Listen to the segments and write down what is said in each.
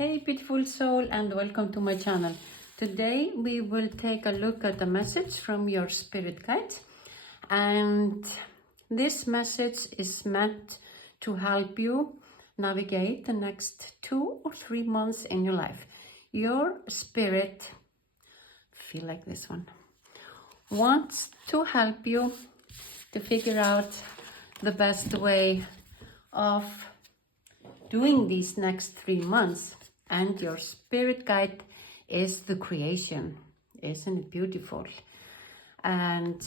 Hey beautiful soul, and welcome to my channel. Today we will take a look at a message from your spirit guide, and this message is meant to help you navigate the next 2 or 3 months in your life. Your spirit, feel like this one, wants to help you to figure out the best way of doing these next 3 months. And your spirit guide is the creation. Isn't it beautiful? And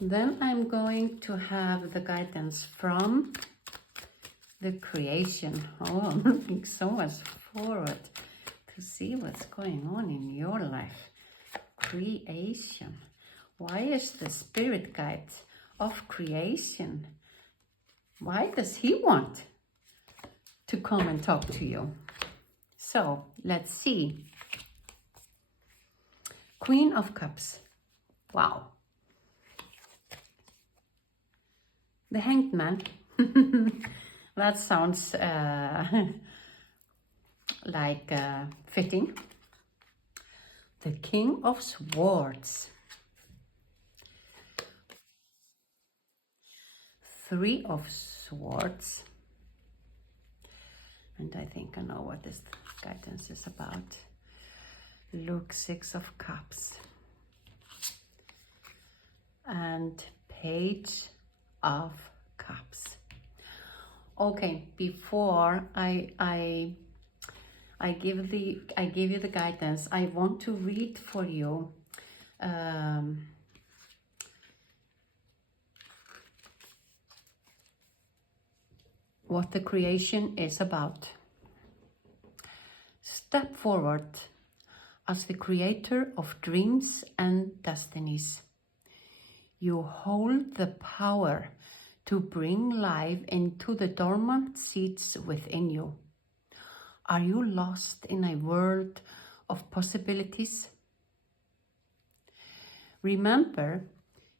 then I'm going to have the guidance from the creation. Oh, I'm looking so much forward to see what's going on in your life. Creation. Why is the spirit guide of creation? Why does he want to come and talk to you? So let's see. Queen of Cups. Wow. The Hanged Man. That sounds like fitting. The King of Swords. Three of Swords. And I think I know what this guidance is about. Luke, 6 of Cups. And Page of Cups. Okay, before I give you the guidance, I want to read for you what the creation is about. Step forward as the creator of dreams and destinies. You hold the power to bring life into the dormant seeds within you. Are you lost in a world of possibilities? Remember,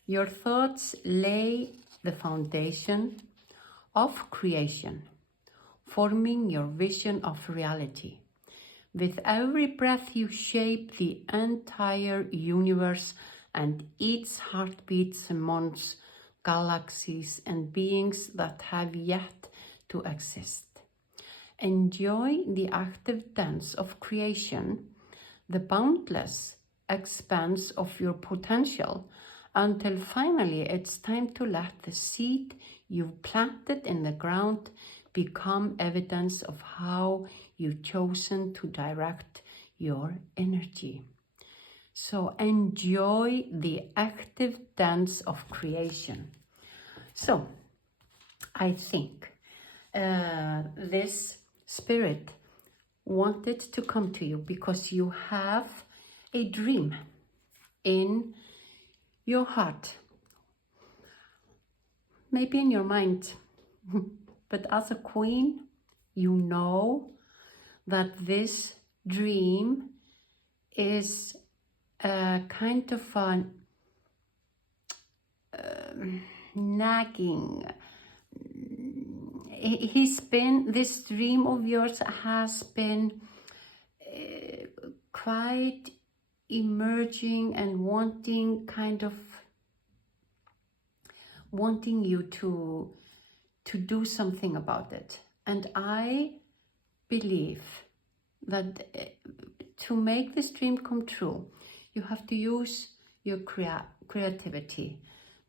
your thoughts lay the foundation of creation, forming your vision of reality. With every breath you shape the entire universe, and each heartbeat summons galaxies and beings that have yet to exist. Enjoy the active dance of creation, the boundless expanse of your potential, until finally it's time to let the seed you've planted in the ground become evidence of how you've chosen to direct your energy. So enjoy the active dance of creation. So I think this spirit wanted to come to you because you have a dream in your heart, maybe in your mind, but as a queen, you know that this dream is a kind of a nagging. This dream of yours has been quite emerging and wanting you to do something about it. And I believe that to make this dream come true, you have to use your creativity.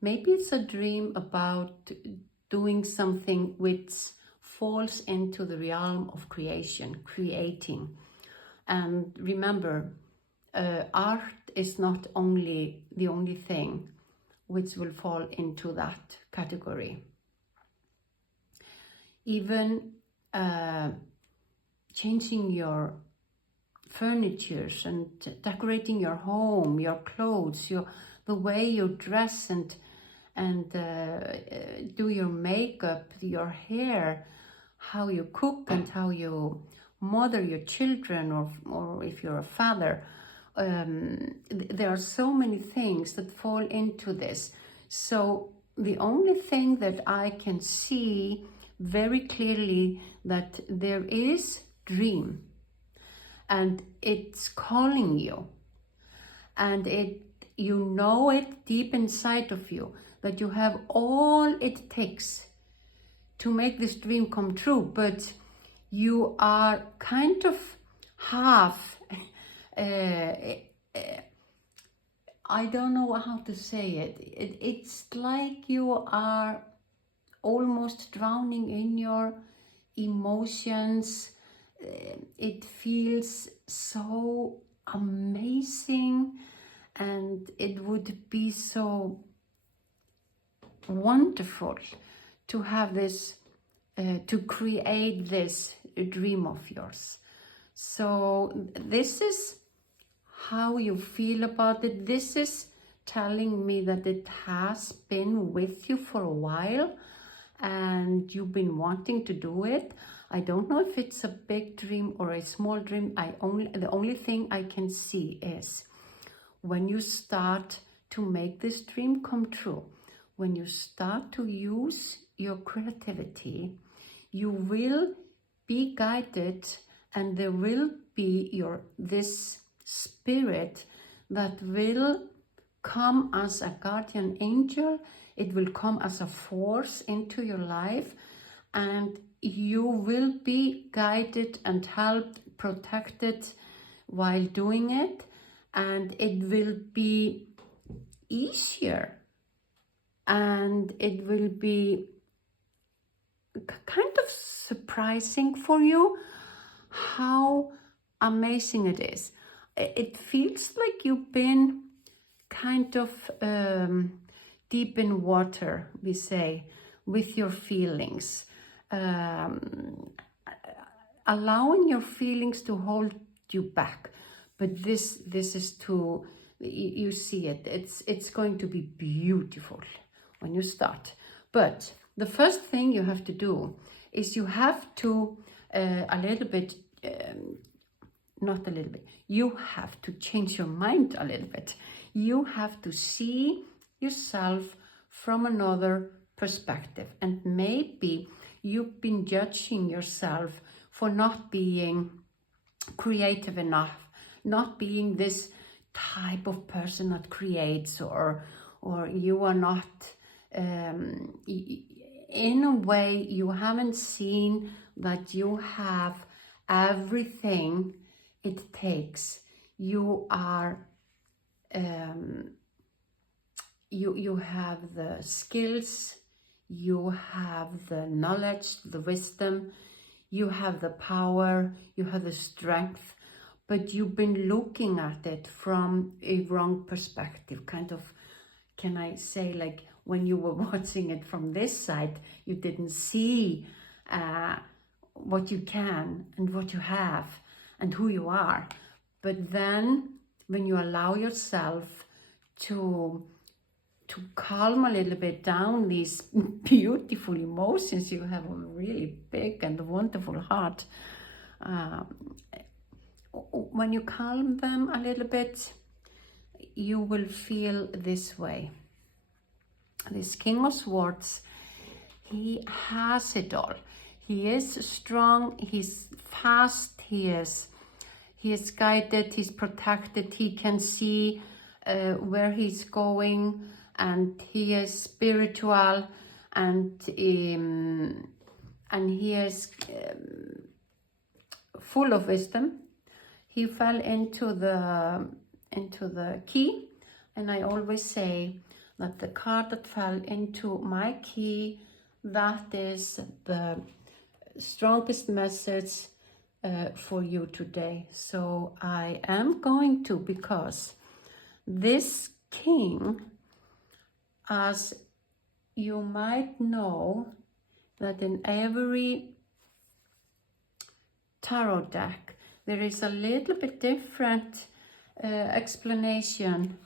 Maybe it's a dream about doing something which falls into the realm of creation, creating. And remember, art is not the only thing which will fall into that category. Even changing your furniture and decorating your home, your clothes, the way you dress and do your makeup, your hair, how you cook and how you mother your children, or if you're a father. There are so many things that fall into this. So the only thing that I can see very clearly that there is dream and it's calling you, and you know it deep inside of you that you have all it takes to make this dream come true, but you are kind of half I don't know how to say it. It's like you are almost drowning in your emotions. It feels so amazing, and it would be so wonderful to have this, to create this dream of yours. So this is how you feel about it. This is telling me that it has been with you for a while and you've been wanting to do it. I don't know if it's a big dream or a small dream. The only thing I can see is when you start to make this dream come true, when you start to use your creativity, you will be guided, and there will be this spirit that will come as a guardian angel. It will come as a force into your life, and you will be guided and helped, protected while doing it, and it will be easier, and it will be kind of surprising for you how amazing it is. It feels like you've been kind of deep in water, we say, with your feelings, allowing your feelings to hold you back. But this is to, you see it, it's going to be beautiful when you start. But the first thing you have to do is you have to you have to change your mind a little bit. You have to see yourself from another perspective, and maybe you've been judging yourself for not being creative enough, not being this type of person that creates, or you are not, in a way you haven't seen that you have everything it takes. You are you have the skills, you have the knowledge, the wisdom, you have the power, you have the strength, but you've been looking at it from a wrong perspective. Kind of, can I say, like when you were watching it from this side, you didn't see what you can and what you have and who you are. But then when you allow yourself to calm a little bit down these beautiful emotions, you have a really big and wonderful heart. When you calm them a little bit, you will feel this way. This King of Swords, he has it all. He is strong, he's fast, he is guided, he's protected, he can see where he's going, and he is spiritual, and he is full of wisdom. He fell into the key, and I always say that the card that fell into my key, that is the strongest message for you today. So I am going to, because this king, as you might know, that in every tarot deck there is a little bit different explanation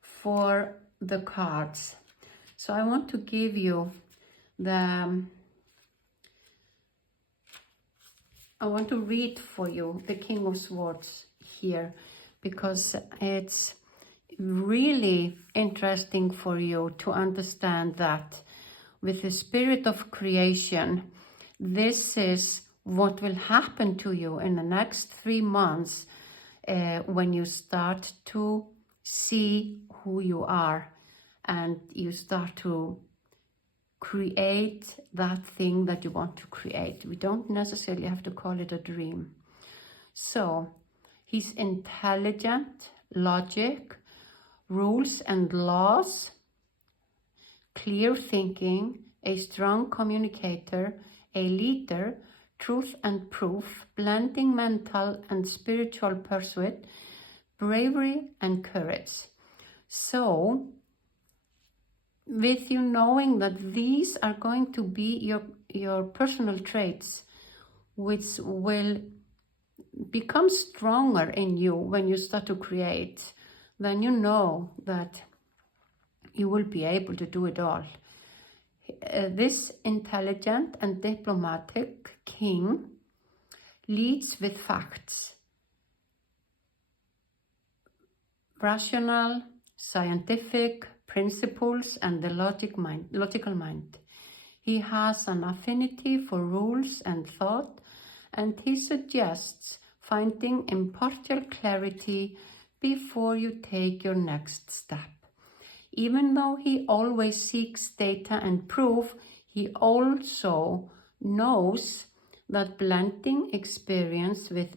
for the cards. So I want to give you I want to read for you the King of Swords here, because it's really interesting for you to understand that with the spirit of creation, this is what will happen to you in the next 3 months when you start to see who you are and you start to create that thing that you want to create. We don't necessarily have to call it a dream. So he's intelligent, logic, rules and laws, clear thinking, a strong communicator, a leader, truth and proof, blending mental and spiritual pursuit, bravery and courage. So, with you knowing that these are going to be your personal traits, which will become stronger in you when you start to create, then you know that you will be able to do it all. This intelligent and diplomatic king leads with facts, rational, scientific principles, and the logical mind. He has an affinity for rules and thought, and he suggests finding impartial clarity before you take your next step. Even though he always seeks data and proof, he also knows that blending experience with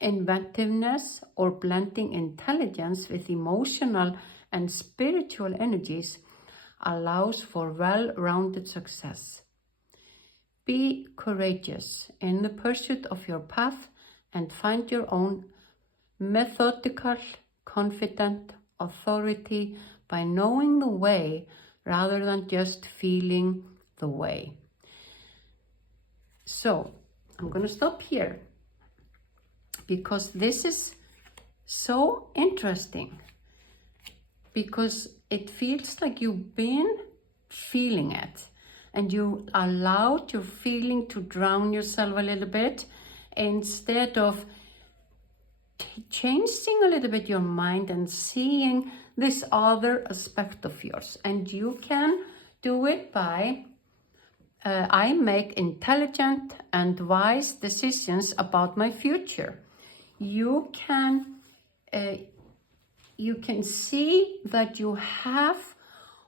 inventiveness or blending intelligence with emotional and spiritual energies allows for well-rounded success. Be courageous in the pursuit of your path and find your own methodical, confident authority by knowing the way rather than just feeling the way. So I'm going to stop here because this is so interesting, because it feels like you've been feeling it and you allowed your feeling to drown yourself a little bit instead of changing a little bit your mind and seeing this other aspect of yours. And you can do it by I make intelligent and wise decisions about my future. You can see that you have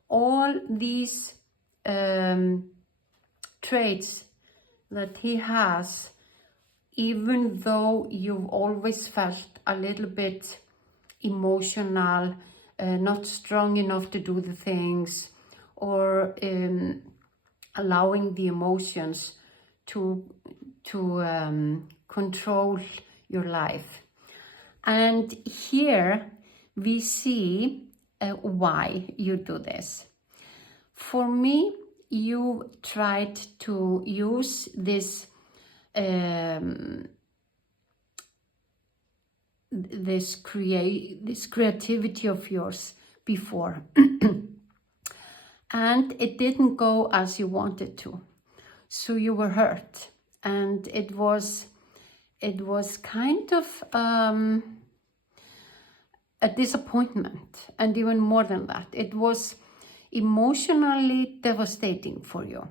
all these traits that he has, even though you've always felt a little bit emotional, not strong enough to do the things, or allowing the emotions to control your life. And here we see why you do this. For me, you tried to use this this creativity of yours before and it didn't go as you wanted to, so you were hurt, and it was kind of a disappointment, and even more than that, it was emotionally devastating for you.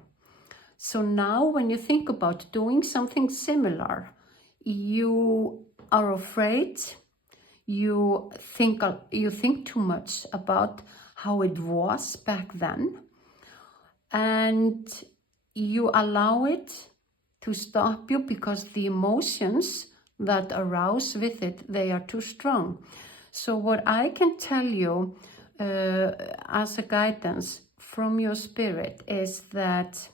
So now when you think about doing something similar, you are afraid, you think too much about how it was back then, and you allow it to stop you because the emotions that arouse with it, they are too strong. So what I can tell you as a guidance from your spirit is that,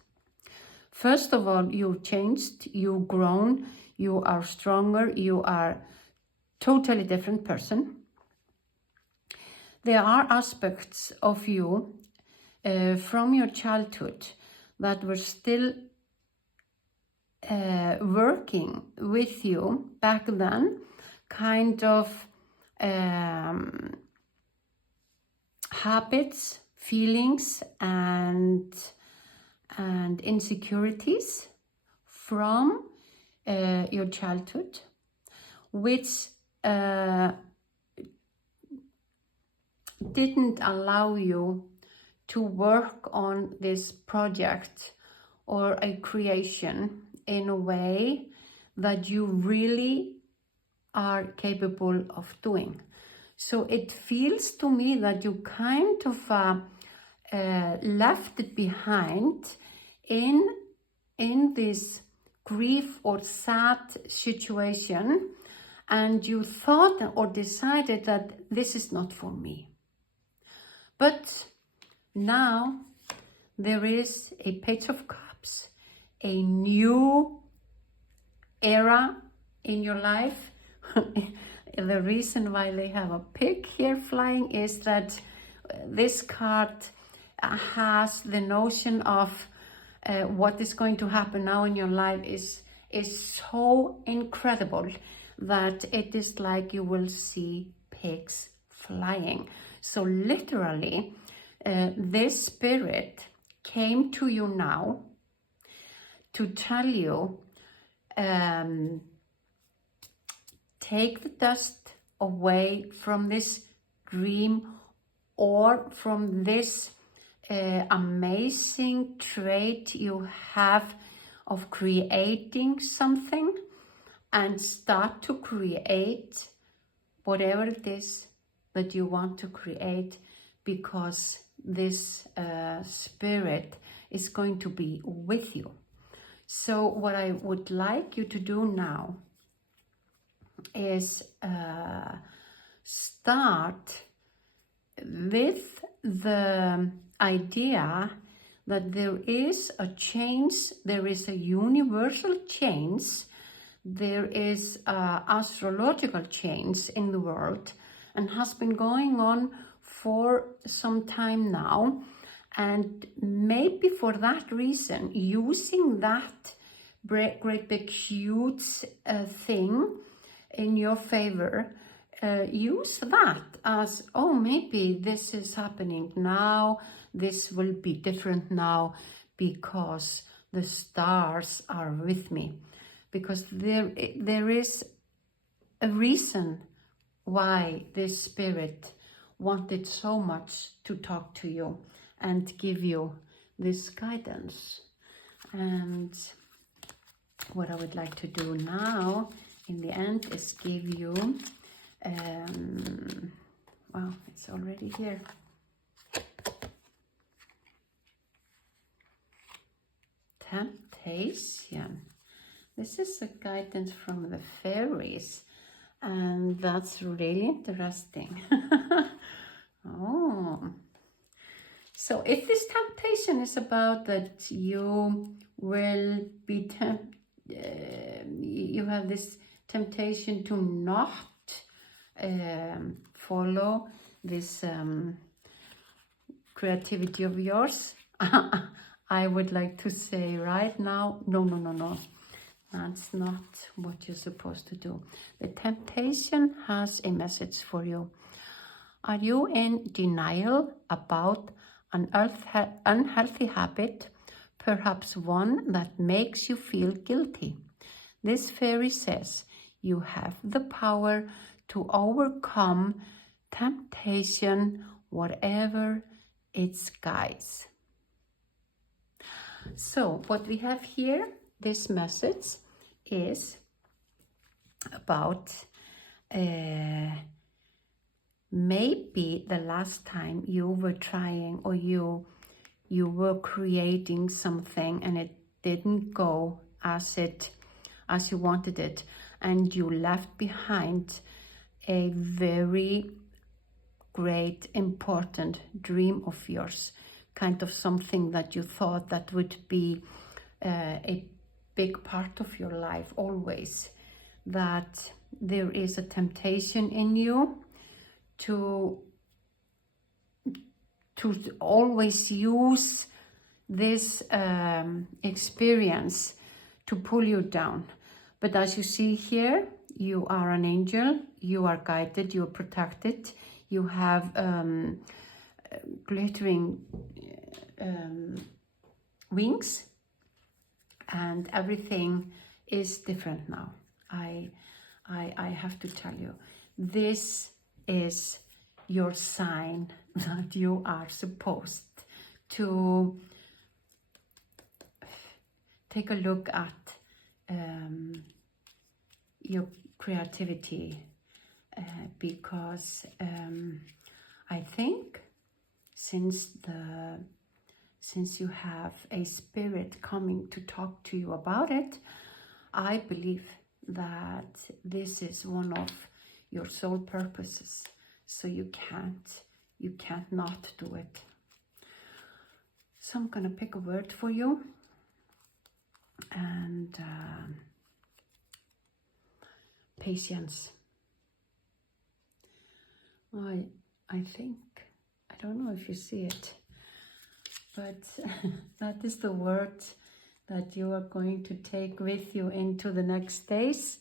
first of all, you've changed, you've grown, you are stronger, you are totally different person. There are aspects of you from your childhood that were still working with you back then, kind of habits, feelings, and insecurities from your childhood, which didn't allow you to work on this project or a creation in a way that you really are capable of doing. So it feels to me that you kind of left it behind in this grief or sad situation, and you thought or decided that this is not for me. But now there is a Page of Cups, a new era in your life. The reason why they have a pig here flying is that this card has the notion of what is going to happen now in your life is so incredible that it is like you will see pigs flying. So literally, this spirit came to you now to tell you, take the dust away from this dream or from this amazing trait you have of creating something, and start to create whatever it is that you want to create, because this spirit is going to be with you. So what I would like you to do now is start with the idea that there is a change, there is a universal change, there is an astrological change in the world, and has been going on for some time now. And maybe for that reason, using that great big huge thing in your favor, use that as, oh, maybe this is happening now, this will be different now because the stars are with me. Because there is a reason why this spirit wanted so much to talk to you and give you this guidance. And what I would like to do now in the end is give you, wow, it's already here. Temptation. This is a guidance from the fairies, and that's really interesting. Oh, so if this temptation is about that you will be you have this temptation to not follow this creativity of yours, I would like to say right now, no. That's not what you're supposed to do. The temptation has a message for you. Are you in denial about an unhealthy habit, perhaps one that makes you feel guilty? This fairy says you have the power to overcome temptation, whatever its guise. So what we have here, this message is about maybe the last time you were trying, or you were creating something and it didn't go as you wanted it, and you left behind a very great, important dream of yours, kind of something that you thought that would be a big part of your life always, that there is a temptation in you to always use this experience to pull you down. But as you see here, you are an angel, you are guided, you are protected, you have glittering wings, and everything is different now. I have to tell you, this is your sign that you are supposed to take a look at your creativity, because I think since you have a spirit coming to talk to you about it, I believe that this is one of your soul purposes. So you can't not do it. So I'm gonna pick a word for you, and patience. I think, I don't know if you see it, but that is the word that you are going to take with you into the next days.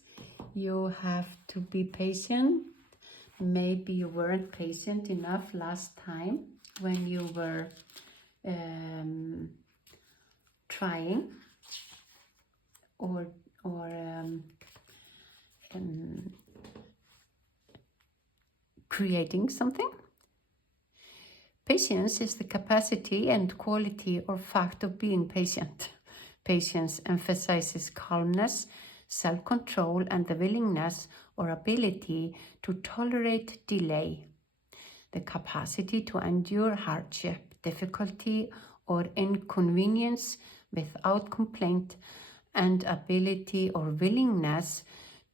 You have to be patient. Maybe you weren't patient enough last time when you were trying or creating something. Patience is the capacity and quality or fact of being patient. Patience emphasizes calmness, self-control, and the willingness or ability to tolerate delay. The capacity to endure hardship, difficulty, or inconvenience without complaint, and ability or willingness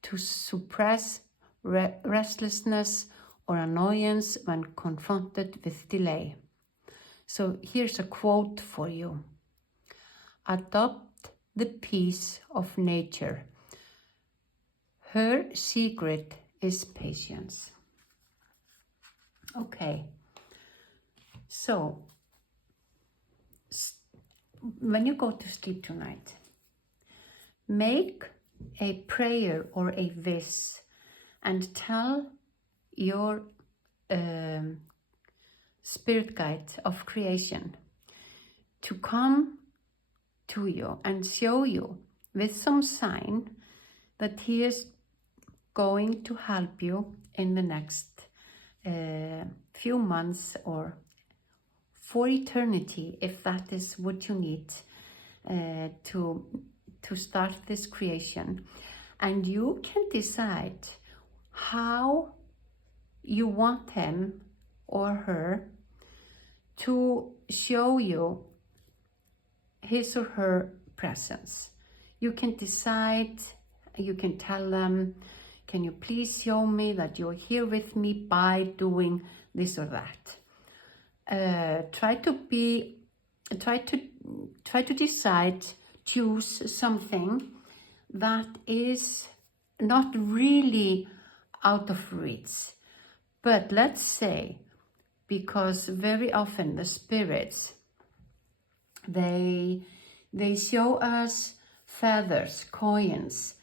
to suppress restlessness or annoyance when confronted with delay. So here's a quote for you. Adopt the peace of nature. Her secret is patience. Okay, so when you go to sleep tonight, make a prayer or a wish and tell your spirit guide of creation to come to you and show you with some sign that he is going to help you in the next few months or for eternity, if that is what you need to start this creation. And you can decide how you want him or her to show you his or her presence. You can decide, you can tell them, can you please show me that you're here with me by doing this or that. Try to decide, choose something that is not really out of reach. But let's say, because very often the spirits, they show us feathers, coins,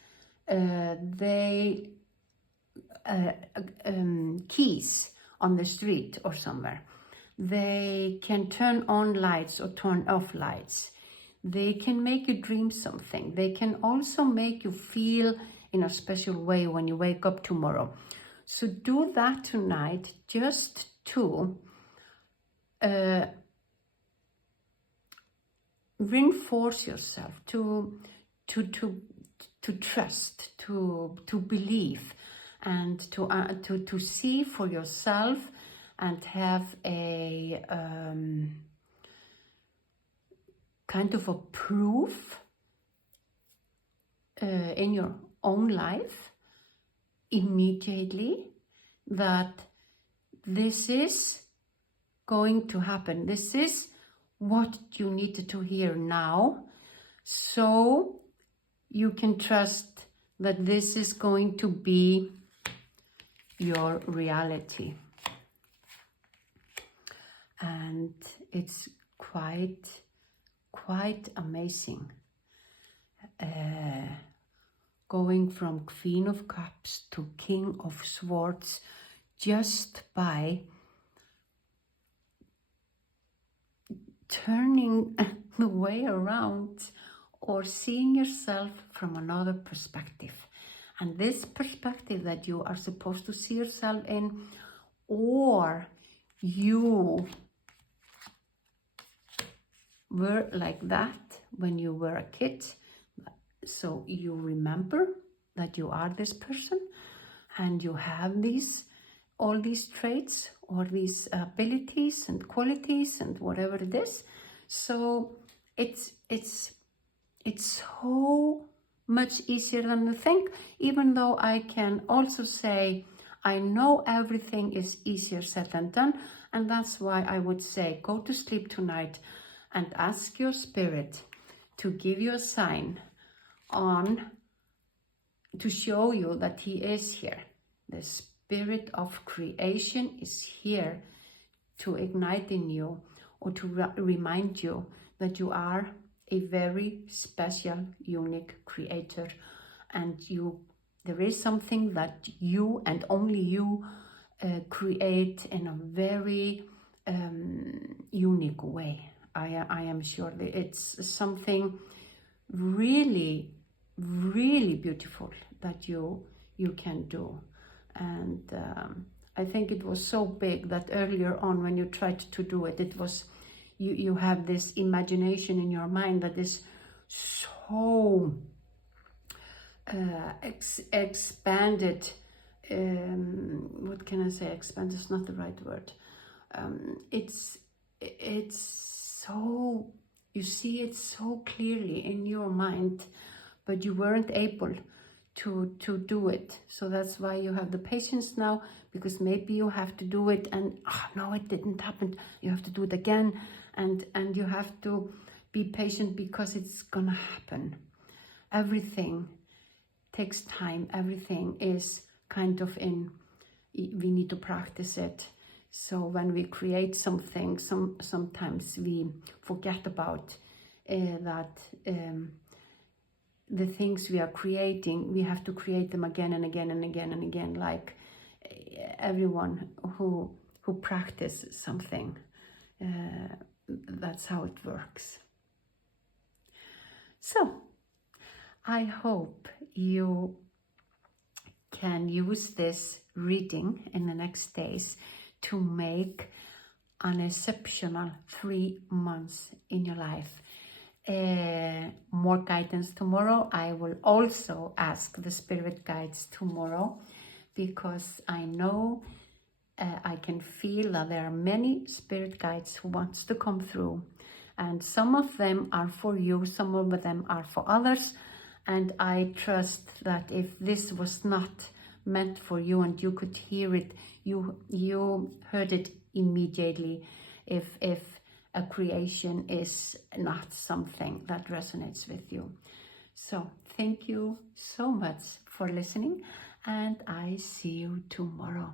keys on the street or somewhere. They can turn on lights or turn off lights. They can make you dream something. They can also make you feel in a special way when you wake up tomorrow. So do that tonight, just to reinforce yourself, to trust, to believe, and to see for yourself, and have a kind of a proof in your own life immediately that this is going to happen. This is what you need to hear now, so you can trust that this is going to be your reality. And it's quite amazing. Going from Queen of Cups to King of Swords just by turning the way around or seeing yourself from another perspective. And this perspective that you are supposed to see yourself in, or you were like that when you were a kid, so you remember that you are this person and you have all these traits or these abilities and qualities and whatever it is. So it's so much easier than you think, even though I can also say I know everything is easier said than done. And that's why I would say go to sleep tonight and ask your spirit to give you a sign to show you that he is here. The spirit of creation is here to ignite in you or to remind you that you are a very special, unique creator, and there is something that you and only you create in a very unique way. I am sure that it's something really, really beautiful that you can do. And I think it was so big that earlier on when you tried to do it, it was you have this imagination in your mind that is so expanded. What can I say? Expand is not the right word. It's so, you see it so clearly in your mind, but you weren't able to do it. So that's why you have the patience now, because maybe you have to do it and no, it didn't happen. You have to do it again, and you have to be patient because it's gonna happen. Everything takes time. Everything is kind of we need to practice it. So when we create something, sometimes we forget about that the things we are creating, we have to create them again and again and again and again, like everyone who practices something. That's how it works. So I hope you can use this reading in the next days to make an exceptional 3 months in your life. More guidance tomorrow. I will also ask the spirit guides tomorrow, because I know I can feel that there are many spirit guides who wants to come through, and some of them are for you, some of them are for others. And I trust that if this was not meant for you and you could hear it, you heard it immediately. If a creation is not something that resonates with you. So thank you so much for listening, and I see you tomorrow.